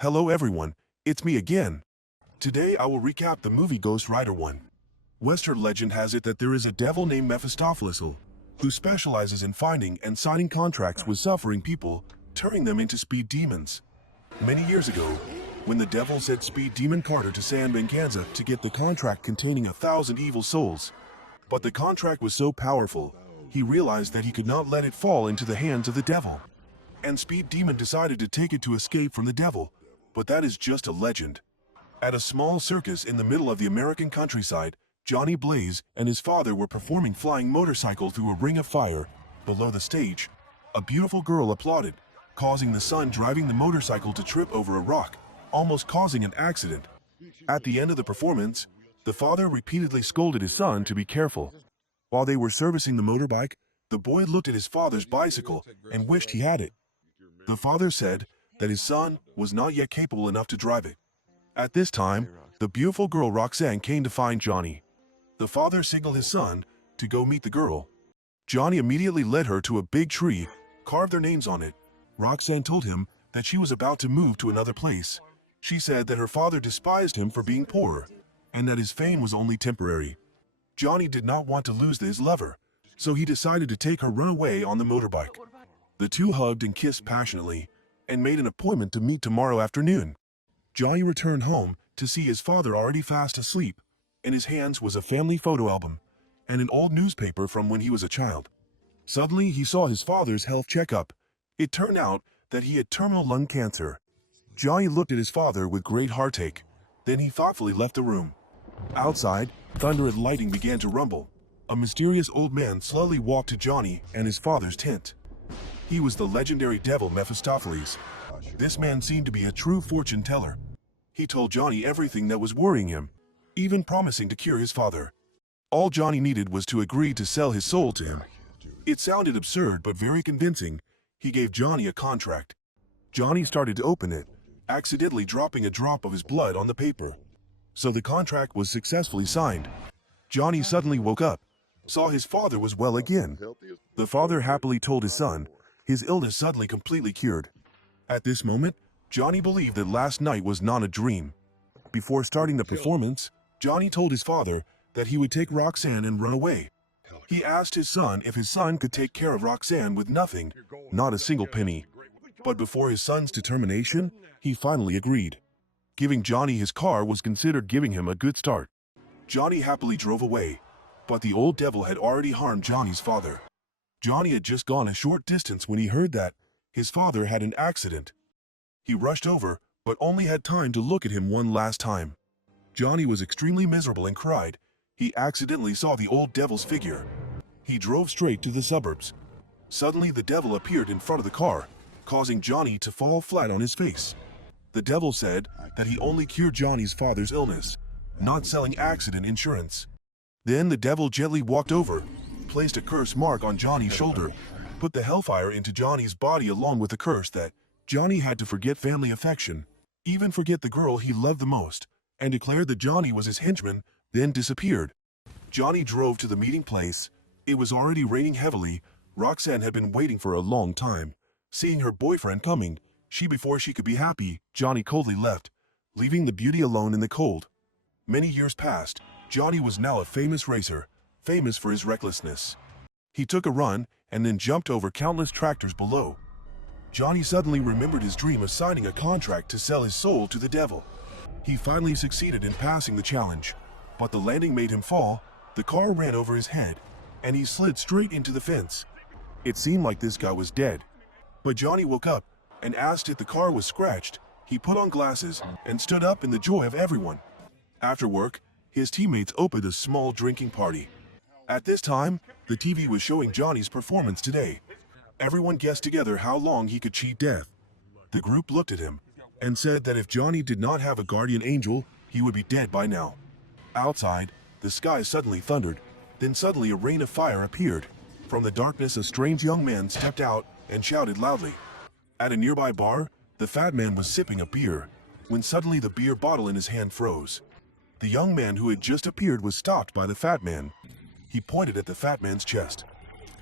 Hello everyone, it's me again. Today I will recap the movie Ghost Rider 1. Western legend has it that there is a devil named Mephistopheles who specializes in finding and signing contracts with suffering people, turning them into speed demons. Many years ago, when the devil sent speed demon Carter to San Bencanza to get the contract containing 1,000 evil souls. But the contract was so powerful, he realized that he could not let it fall into the hands of the devil. And Speed Demon decided to take it to escape from the devil, but that is just a legend. At a small circus in the middle of the American countryside, Johnny Blaze and his father were performing flying motorcycle through a ring of fire. Below the stage, a beautiful girl applauded, causing the son driving the motorcycle to trip over a rock, almost causing an accident. At the end of the performance, the father repeatedly scolded his son to be careful. While they were servicing the motorbike, the boy looked at his father's bicycle and wished he had it. The father said that his son was not yet capable enough to drive it. At this time, the beautiful girl Roxanne came to find Johnny. The father signaled his son to go meet the girl. Johnny immediately led her to a big tree, carved their names on it. Roxanne told him that she was about to move to another place. She said that her father despised him for being poor, and that his fame was only temporary. Johnny did not want to lose his lover, so he decided to take her run away on the motorbike. The two hugged and kissed passionately, and made an appointment to meet tomorrow afternoon. Johnny returned home to see his father already fast asleep. In his hands was a family photo album and an old newspaper from when he was a child. Suddenly, he saw his father's health checkup. It turned out that he had terminal lung cancer. Johnny looked at his father with great heartache. Then he thoughtfully left the room. Outside, thunder and lightning began to rumble. A mysterious old man slowly walked to Johnny and his father's tent. He was the legendary devil Mephistopheles. This man seemed to be a true fortune teller. He told Johnny everything that was worrying him, even promising to cure his father. All Johnny needed was to agree to sell his soul to him. It sounded absurd but very convincing. He gave Johnny a contract. Johnny started to open it, accidentally dropping a drop of his blood on the paper. So the contract was successfully signed. Johnny suddenly woke up, saw his father was well again. The father happily told his son, his illness suddenly completely cured. At this moment, Johnny believed that last night was not a dream. Before starting the performance, Johnny told his father that he would take Roxanne and run away. He asked his son if his son could take care of Roxanne with nothing, not a single penny. But before his son's determination, he finally agreed. Giving Johnny his car was considered giving him a good start. Johnny happily drove away, but the old devil had already harmed Johnny's father. Johnny had just gone a short distance when he heard that his father had an accident. He rushed over, but only had time to look at him one last time. Johnny was extremely miserable and cried. He accidentally saw the old devil's figure. He drove straight to the suburbs. Suddenly the devil appeared in front of the car, causing Johnny to fall flat on his face. The devil said that he only cured Johnny's father's illness, not selling accident insurance. Then the devil gently walked over, placed a curse mark on Johnny's shoulder, put the hellfire into Johnny's body along with the curse that Johnny had to forget family affection, even forget the girl he loved the most, and declared that Johnny was his henchman, then disappeared. Johnny drove to the meeting place. It was already raining heavily. Roxanne had been waiting for a long time. Seeing her boyfriend coming, before she could be happy, Johnny coldly left, leaving the beauty alone in the cold. Many years passed. Johnny was now a famous racer, famous for his recklessness. He took a run and then jumped over countless tractors below. Johnny suddenly remembered his dream of signing a contract to sell his soul to the devil. He finally succeeded in passing the challenge, but the landing made him fall. The car ran over his head, and he slid straight into the fence. It seemed like this guy was dead. But Johnny woke up and asked if the car was scratched. He put on glasses and stood up in the joy of everyone. After work, his teammates opened a small drinking party. At this time, the TV was showing Johnny's performance today. Everyone guessed together how long he could cheat death. The group looked at him and said that if Johnny did not have a guardian angel, he would be dead by now. Outside, the sky suddenly thundered. Then suddenly a rain of fire appeared. From the darkness, a strange young man stepped out and shouted loudly. At a nearby bar, the fat man was sipping a beer, when suddenly the beer bottle in his hand froze. The young man who had just appeared was stopped by the fat man. He pointed at the fat man's chest.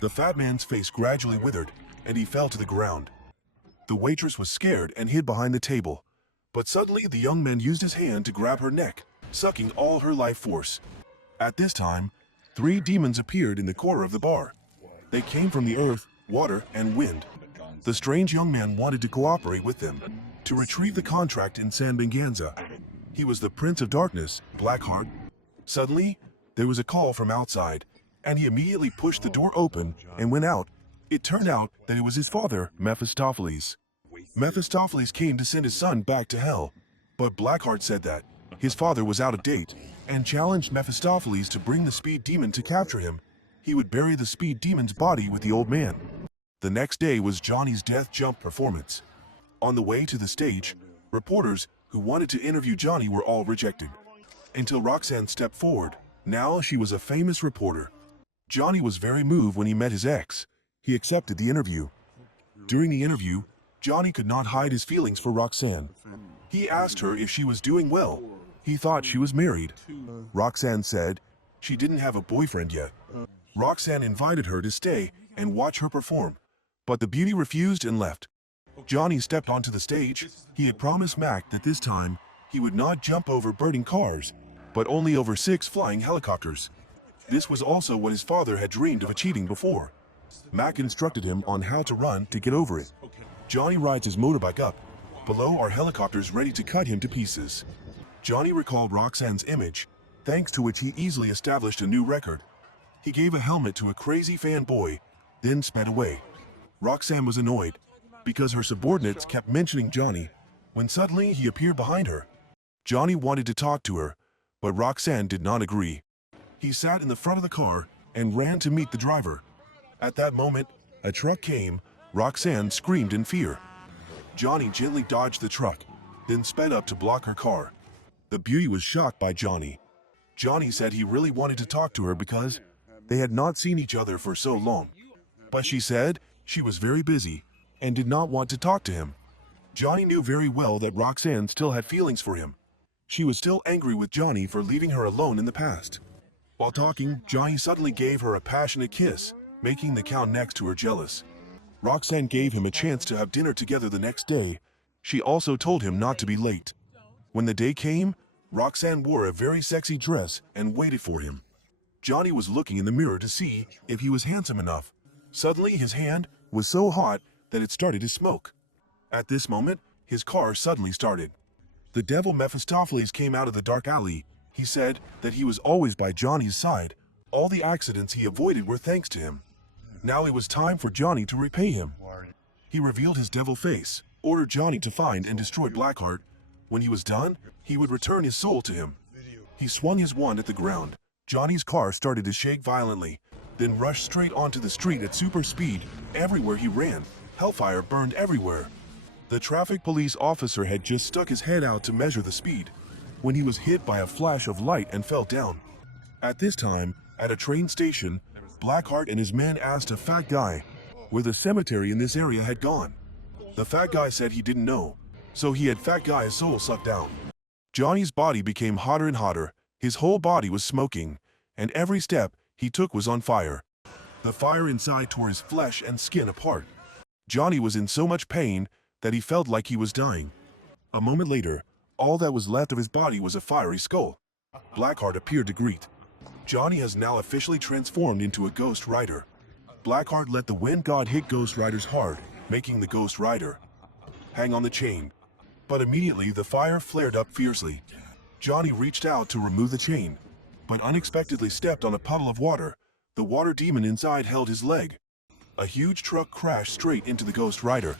The fat man's face gradually withered, and he fell to the ground. The waitress was scared and hid behind the table, But suddenly the young man used his hand to grab her neck, sucking all her life force. At this time, 3 demons appeared in the corner of the bar. They came from the earth, water, and wind. The strange young man wanted to cooperate with them, to retrieve the contract in San Benganza. He was the Prince of Darkness, Blackheart. Suddenly, there was a call from outside, and he immediately pushed the door open and went out. It turned out that it was his father, Mephistopheles. Mephistopheles came to send his son back to hell, but Blackheart said that his father was out of date and challenged Mephistopheles to bring the speed demon to capture him. He would bury the speed demon's body with the old man. The next day was Johnny's death jump performance. On the way to the stage, reporters who wanted to interview Johnny were all rejected. Until Roxanne stepped forward. Now she was a famous reporter. Johnny was very moved when he met his ex. He accepted the interview. During the interview, Johnny could not hide his feelings for Roxanne. He asked her if she was doing well. He thought she was married. Roxanne said she didn't have a boyfriend yet. Roxanne invited her to stay and watch her perform, but the beauty refused and left. Johnny stepped onto the stage. He had promised Mac that this time he would not jump over burning cars, but only over 6 flying helicopters. This was also what his father had dreamed of achieving before. Mac instructed him on how to run to get over it. Johnny rides his motorbike up. Below are helicopters ready to cut him to pieces. Johnny recalled Roxanne's image, thanks to which he easily established a new record. He gave a helmet to a crazy fanboy, then sped away. Roxanne was annoyed, because her subordinates kept mentioning Johnny, when suddenly he appeared behind her. Johnny wanted to talk to her, but Roxanne did not agree. He sat in the front of the car and ran to meet the driver. At that moment, a truck came. Roxanne screamed in fear. Johnny gently dodged the truck, then sped up to block her car. The beauty was shocked by Johnny. Johnny said he really wanted to talk to her because they had not seen each other for so long. But she said she was very busy and did not want to talk to him. Johnny knew very well that Roxanne still had feelings for him. She was still angry with Johnny for leaving her alone in the past. While talking, Johnny suddenly gave her a passionate kiss, making the cow next to her jealous. Roxanne gave him a chance to have dinner together the next day. She also told him not to be late. When the day came, Roxanne wore a very sexy dress and waited for him. Johnny was looking in the mirror to see if he was handsome enough. Suddenly his hand was so hot that it started to smoke. At this moment, his car suddenly started. The devil Mephistopheles came out of the dark alley. He said that he was always by Johnny's side. All the accidents he avoided were thanks to him. Now it was time for Johnny to repay him. He revealed his devil face, ordered Johnny to find and destroy Blackheart. When he was done, he would return his soul to him. He swung his wand at the ground. Johnny's car started to shake violently, then rushed straight onto the street at super speed. Everywhere he ran, hellfire burned everywhere. The traffic police officer had just stuck his head out to measure the speed, when he was hit by a flash of light and fell down. At this time, at a train station, Blackheart and his men asked a fat guy where the cemetery in this area had gone. The fat guy said he didn't know, so he had fat guy's soul sucked out. Johnny's body became hotter and hotter. His whole body was smoking, and every step he took was on fire. The fire inside tore his flesh and skin apart. Johnny was in so much pain that he felt like he was dying. A moment later, all that was left of his body was a fiery skull. Blackheart appeared to greet. Johnny has now officially transformed into a Ghost Rider. Blackheart let the wind god hit Ghost Riders hard, making the Ghost Rider hang on the chain. But immediately the fire flared up fiercely. Johnny reached out to remove the chain, but unexpectedly stepped on a puddle of water. The water demon inside held his leg. A huge truck crashed straight into the Ghost Rider.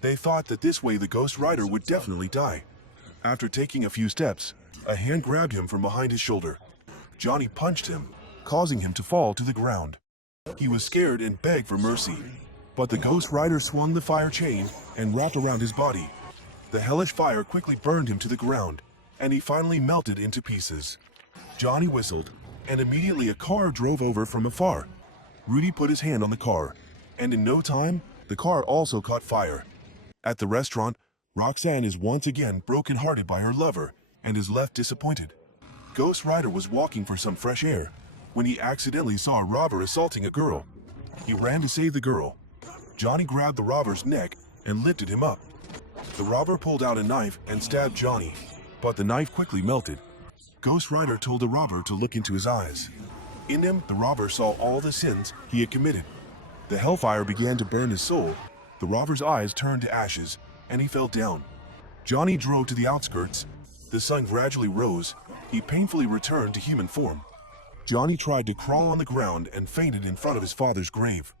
They thought that this way the Ghost Rider would definitely die. After taking a few steps, a hand grabbed him from behind his shoulder. Johnny punched him, causing him to fall to the ground. He was scared and begged for mercy, but the Ghost Rider swung the fire chain and wrapped around his body. The hellish fire quickly burned him to the ground, and he finally melted into pieces. Johnny whistled, and immediately a car drove over from afar. Rudy put his hand on the car, and in no time, the car also caught fire. At the restaurant, Roxanne is once again broken-hearted by her lover and is left disappointed. Ghost Rider was walking for some fresh air when he accidentally saw a robber assaulting a girl. He ran to save the girl. Johnny grabbed the robber's neck and lifted him up. The robber pulled out a knife and stabbed Johnny, but the knife quickly melted. Ghost Rider told the robber to look into his eyes. In them, the robber saw all the sins he had committed. The hellfire began to burn his soul. The robber's eyes turned to ashes, and he fell down. Johnny drove to the outskirts. The sun gradually rose. He painfully returned to human form. Johnny tried to crawl on the ground and fainted in front of his father's grave.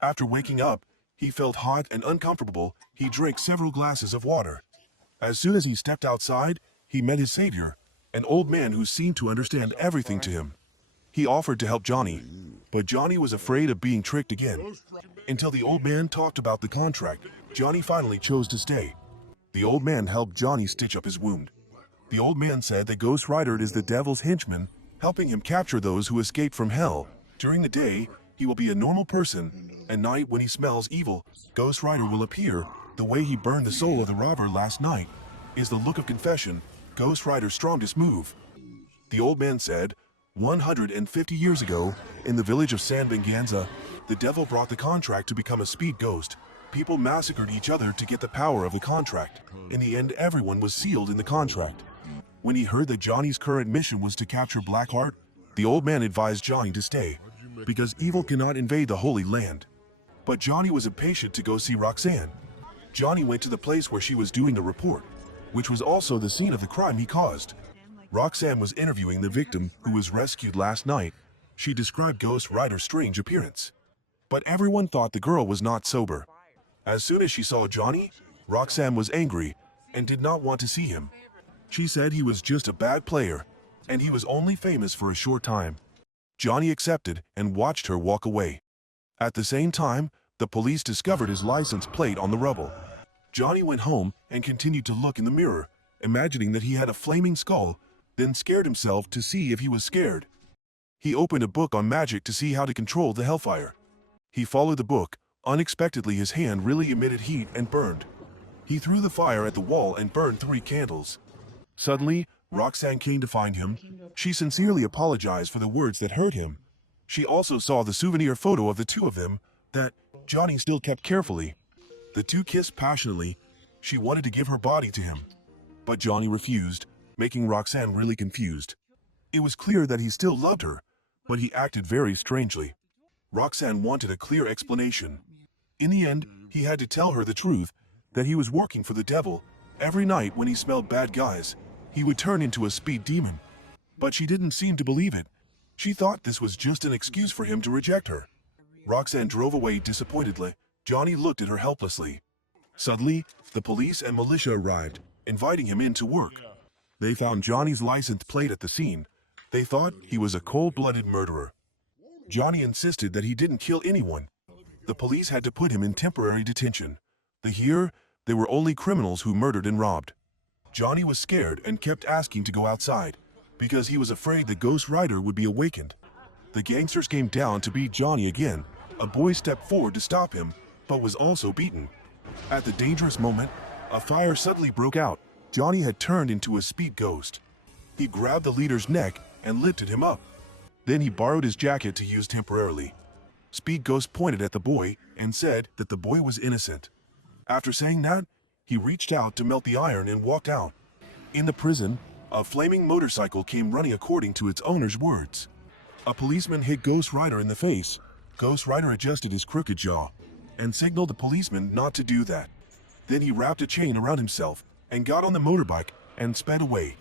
After waking up, he felt hot and uncomfortable. He drank several glasses of water. As soon as he stepped outside, he met his savior, an old man who seemed to understand everything to him. He offered to help Johnny, but Johnny was afraid of being tricked again. Until the old man talked about the contract, Johnny finally chose to stay. The old man helped Johnny stitch up his wound. The old man said that Ghost Rider is the devil's henchman, helping him capture those who escaped from hell. During the day, he will be a normal person. At night, when he smells evil, Ghost Rider will appear. The way he burned the soul of the robber last night is the look of confession, Ghost Rider's strongest move. The old man said, 150 years ago, in the village of San Venganza, the devil brought the contract to become a speed ghost. People massacred each other to get the power of the contract. In the end, everyone was sealed in the contract. When he heard that Johnny's current mission was to capture Blackheart, the old man advised Johnny to stay, because evil cannot invade the Holy Land. But Johnny was impatient to go see Roxanne. Johnny went to the place where she was doing the report, which was also the scene of the crime he caused. Roxanne was interviewing the victim who was rescued last night. She described Ghost Rider's strange appearance. But everyone thought the girl was not sober. As soon as she saw Johnny, Roxanne was angry and did not want to see him. She said he was just a bad player, and he was only famous for a short time. Johnny accepted and watched her walk away. At the same time, the police discovered his license plate on the rubble. Johnny went home and continued to look in the mirror, imagining that he had a flaming skull, then scared himself to see if he was scared. He opened a book on magic to see how to control the hellfire. He followed the book. Unexpectedly, his hand really emitted heat and burned. He threw the fire at the wall and burned 3 candles. Suddenly, Roxanne came to find him. She sincerely apologized for the words that hurt him. She also saw the souvenir photo of the two of them that Johnny still kept carefully. The two kissed passionately. She wanted to give her body to him, but Johnny refused, making Roxanne really confused. It was clear that he still loved her, but he acted very strangely. Roxanne wanted a clear explanation. In the end, he had to tell her the truth, that he was working for the devil. Every night when he smelled bad guys, he would turn into a speed demon. But she didn't seem to believe it. She thought this was just an excuse for him to reject her. Roxanne drove away disappointedly. Johnny looked at her helplessly. Suddenly, the police and militia arrived, inviting him in to work. They found Johnny's license plate at the scene. They thought he was a cold-blooded murderer. Johnny insisted that he didn't kill anyone. The police had to put him in temporary detention. They were only criminals who murdered and robbed. Johnny was scared and kept asking to go outside, because he was afraid the Ghost Rider would be awakened. The gangsters came down to beat Johnny again. A boy stepped forward to stop him, but was also beaten. At the dangerous moment, a fire suddenly broke out. Johnny had turned into a speed ghost. He grabbed the leader's neck and lifted him up. Then he borrowed his jacket to use temporarily. Speed Ghost pointed at the boy and said that the boy was innocent. After saying that, he reached out to melt the iron and walked out. In the prison, a flaming motorcycle came running according to its owner's words. A policeman hit Ghost Rider in the face. Ghost Rider adjusted his crooked jaw and signaled the policeman not to do that. Then he wrapped a chain around himself and got on the motorbike and sped away.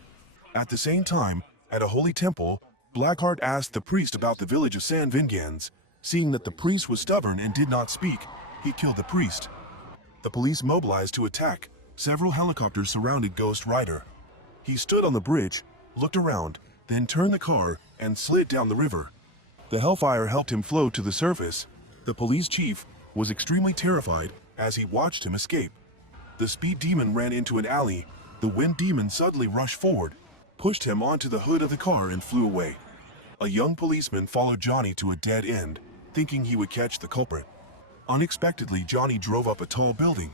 At the same time, at a holy temple, Blackheart asked the priest about the village of San Venganza. Seeing that the priest was stubborn and did not speak, he killed the priest. The police mobilized to attack. Several helicopters surrounded Ghost Rider. He stood on the bridge, looked around, then turned the car and slid down the river. The hellfire helped him float to the surface. The police chief was extremely terrified as he watched him escape. The speed demon ran into an alley. The wind demon suddenly rushed forward, pushed him onto the hood of the car and flew away. A young policeman followed Johnny to a dead end, thinking he would catch the culprit. Unexpectedly, Johnny drove up a tall building.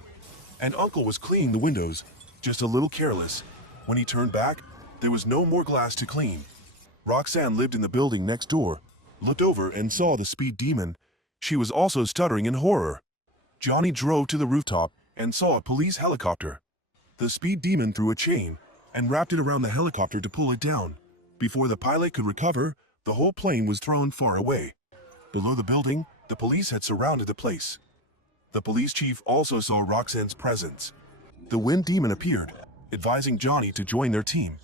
An uncle was cleaning the windows, just a little careless. When he turned back, there was no more glass to clean. Roxanne lived in the building next door, looked over and saw the speed demon. She was also stuttering in horror. Johnny drove to the rooftop and saw a police helicopter. The speed demon threw a chain and wrapped it around the helicopter to pull it down. Before the pilot could recover, the whole plane was thrown far away. Below the building, the police had surrounded the place. The police chief also saw Roxanne's presence. The wind demon appeared, advising Johnny to join their team.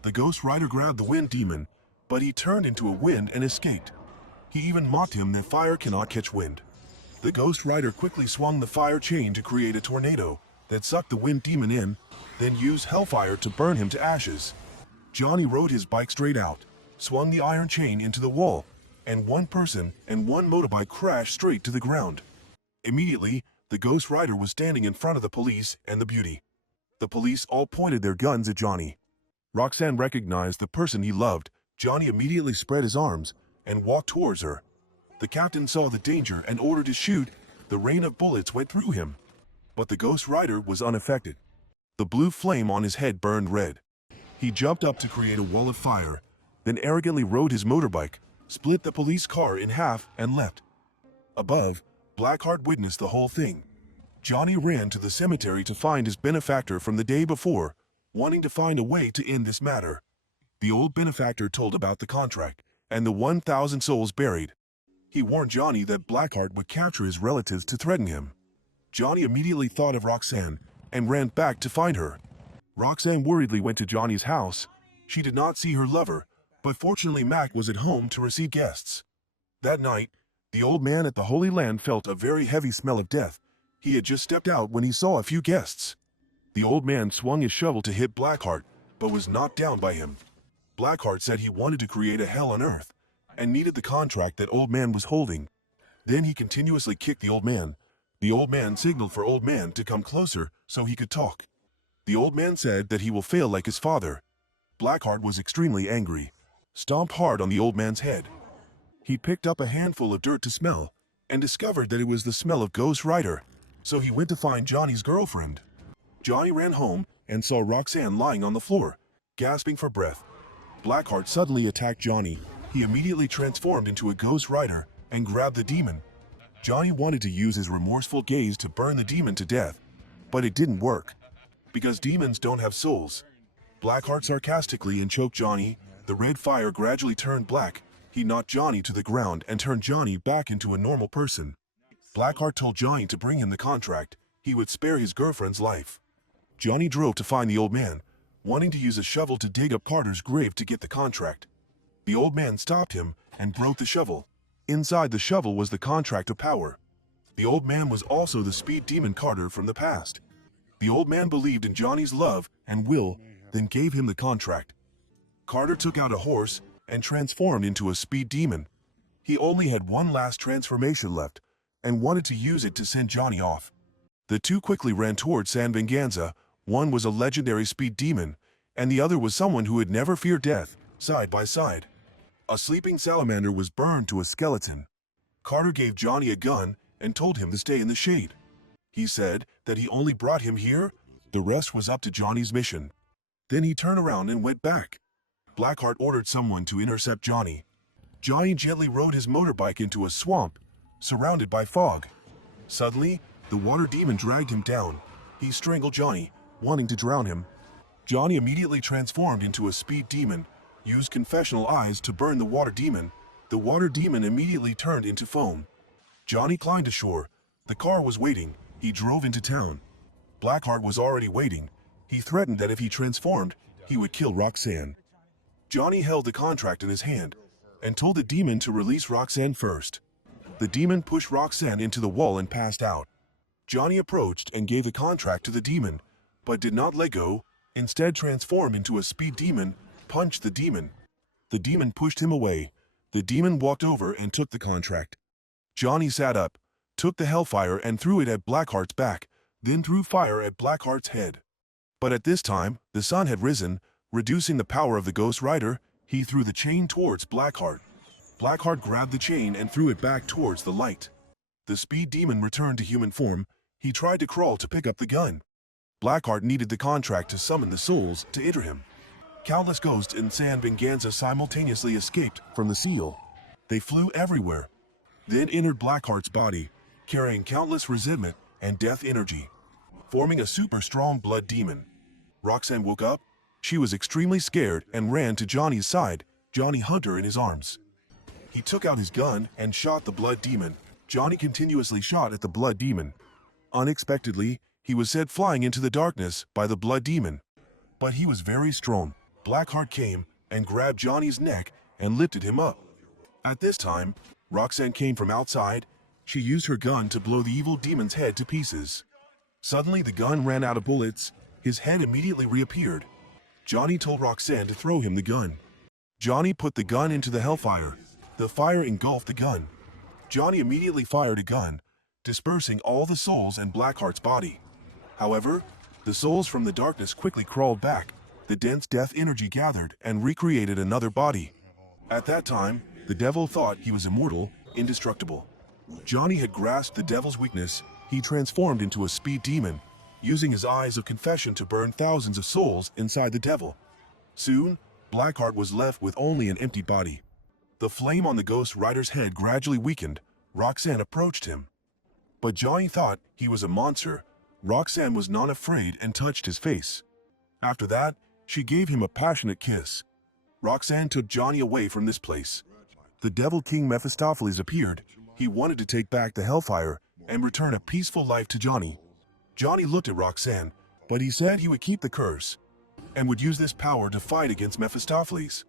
The Ghost Rider grabbed the wind demon, but he turned into a wind and escaped. He even mocked him that fire cannot catch wind. The Ghost Rider quickly swung the fire chain to create a tornado that sucked the wind demon in, then used hellfire to burn him to ashes. Johnny rode his bike straight out, swung the iron chain into the wall, and one person and one motorbike crashed straight to the ground. Immediately, the Ghost Rider was standing in front of the police and the beauty. The police all pointed their guns at Johnny. Roxanne recognized the person he loved. Johnny immediately spread his arms and walked towards her. The captain saw the danger and ordered to shoot. The rain of bullets went through him. But the Ghost Rider was unaffected. The blue flame on his head burned red. He jumped up to create a wall of fire, then arrogantly rode his motorbike, split the police car in half, and left. Above, Blackheart witnessed the whole thing. Johnny ran to the cemetery to find his benefactor from the day before, wanting to find a way to end this matter. The old benefactor told about the contract and the 1,000 souls buried. He warned Johnny that Blackheart would capture his relatives to threaten him. Johnny immediately thought of Roxanne and ran back to find her. Roxanne worriedly went to Johnny's house. She did not see her lover, but fortunately Mac was at home to receive guests. That night, the old man at the Holy Land felt a very heavy smell of death. He had just stepped out when he saw a few guests. The old man swung his shovel to hit Blackheart, but was knocked down by him. Blackheart said he wanted to create a hell on earth and needed the contract that old man was holding. Then he continuously kicked the old man. The old man signaled for old man to come closer so he could talk. The old man said that he will fail like his father. Blackheart was extremely angry, stomped hard on the old man's head. He picked up a handful of dirt to smell and discovered that it was the smell of Ghost Rider, so he went to find Johnny's girlfriend. Johnny ran home and saw Roxanne lying on the floor, gasping for breath. Blackheart suddenly attacked Johnny. He immediately transformed into a Ghost Rider and grabbed the demon. Johnny wanted to use his remorseful gaze to burn the demon to death, but it didn't work, because demons don't have souls. Blackheart sarcastically and choked Johnny. The red fire gradually turned black. He knocked Johnny to the ground and turned Johnny back into a normal person. Blackheart told Johnny to bring him the contract. He would spare his girlfriend's life. Johnny drove to find the old man, wanting to use a shovel to dig up Carter's grave to get the contract. The old man stopped him and broke the shovel. Inside the shovel was the contract of power. The old man was also the speed demon Carter from the past. The old man believed in Johnny's love and will, then gave him the contract. Carter took out a horse and transformed into a speed demon. He only had one last transformation left and wanted to use it to send Johnny off. The two quickly ran towards San Venganza. One was a legendary speed demon, and the other was someone who had never feared death, side by side. A sleeping salamander was burned to a skeleton. Carter gave Johnny a gun and told him to stay in the shade. He said that he only brought him here. The rest was up to Johnny's mission. Then he turned around and went back. Blackheart ordered someone to intercept Johnny. Johnny gently rode his motorbike into a swamp, surrounded by fog. Suddenly, the water demon dragged him down. He strangled Johnny, wanting to drown him. Johnny immediately transformed into a speed demon, used confessional eyes to burn the water demon. The water demon immediately turned into foam. Johnny climbed ashore. The car was waiting. He drove into town. Blackheart was already waiting. He threatened that if he transformed, he would kill Roxanne. Johnny held the contract in his hand and told the demon to release Roxanne first. The demon pushed Roxanne into the wall and passed out. Johnny approached and gave the contract to the demon, but did not let go. Instead transformed into a speed demon, punched the demon. The demon pushed him away. The demon walked over and took the contract. Johnny sat up, took the hellfire and threw it at Blackheart's back, then threw fire at Blackheart's head. But at this time, the sun had risen, reducing the power of the Ghost Rider. He threw the chain towards Blackheart. Blackheart grabbed the chain and threw it back towards the light. The speed demon returned to human form. He tried to crawl to pick up the gun. Blackheart needed the contract to summon the souls to enter him. Countless ghosts in San Venganza simultaneously escaped from the seal. They flew everywhere, then entered Blackheart's body, carrying countless resentment and death energy, forming a super strong blood demon. Roxanne woke up. She was extremely scared and ran to Johnny's side. Johnny hugged her in his arms. He took out his gun and shot the blood demon. Johnny continuously shot at the blood demon. Unexpectedly, he was sent flying into the darkness by the blood demon. But he was very strong. Blackheart came and grabbed Johnny's neck and lifted him up. At this time, Roxanne came from outside. She used her gun to blow the evil demon's head to pieces. Suddenly, the gun ran out of bullets. His head immediately reappeared. Johnny told Roxanne to throw him the gun. Johnny put the gun into the hellfire. The fire engulfed the gun. Johnny immediately fired a gun, dispersing all the souls in Blackheart's body. However, the souls from the darkness quickly crawled back. The dense death energy gathered and recreated another body. At that time, the devil thought he was immortal, indestructible. Johnny had grasped the devil's weakness. He transformed into a speed demon, using his eyes of confession to burn thousands of souls inside the devil. Soon, Blackheart was left with only an empty body. The flame on the Ghost Rider's head gradually weakened. Roxanne approached him. But Johnny thought he was a monster. Roxanne was not afraid and touched his face. After that, she gave him a passionate kiss. Roxanne took Johnny away from this place. The Devil King Mephistopheles appeared. He wanted to take back the hellfire and return a peaceful life to Johnny. Johnny looked at Roxanne, but he said he would keep the curse and would use this power to fight against Mephistopheles.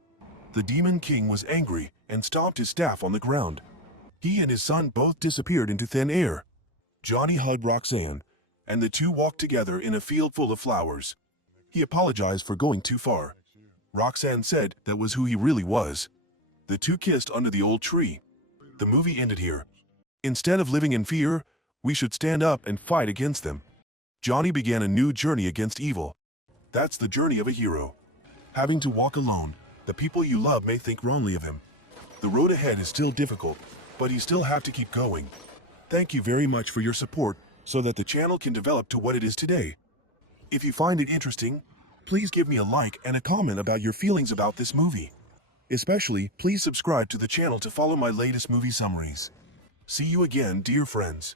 The Demon King was angry and stomped his staff on the ground. He and his son both disappeared into thin air. Johnny hugged Roxanne, and the two walked together in a field full of flowers. He apologized for going too far. Roxanne said that was who he really was. The two kissed under the old tree. The movie ended here. Instead of living in fear, we should stand up and fight against them. Johnny began a new journey against evil. That's the journey of a hero. Having to walk alone, the people you love may think wrongly of him. The road ahead is still difficult, but you still have to keep going. Thank you very much for your support so that the channel can develop to what it is today. If you find it interesting, please give me a like and a comment about your feelings about this movie. Especially, please subscribe to the channel to follow my latest movie summaries. See you again, dear friends.